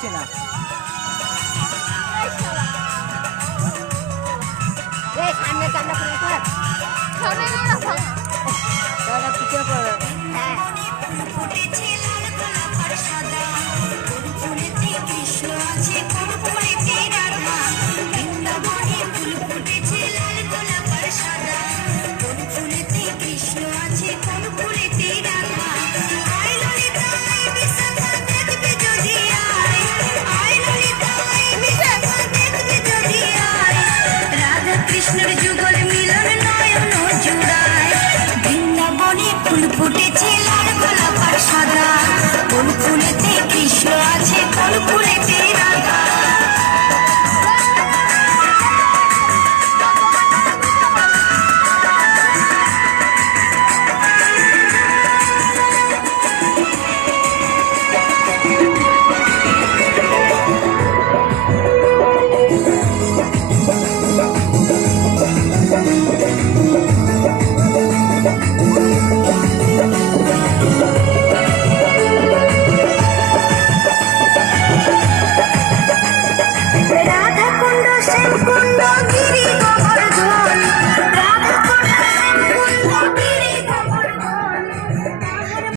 হচ্ছে না। সামনে চাপনা করে থাক, সামনে পিছিয়ে পড়বে। হ্যাঁ কৃষ্ণের যুগল মিলন নয়ন জুড়ায়, বৃন্দাবনে ফুল ফুটেছে লাল গোলাপ আর সাদা, কোন ফুলেতে কৃষ্ণ আছে কোন ফুলেতে রাধা। রাধা কুণ্ড শ্যাম কুণ্ড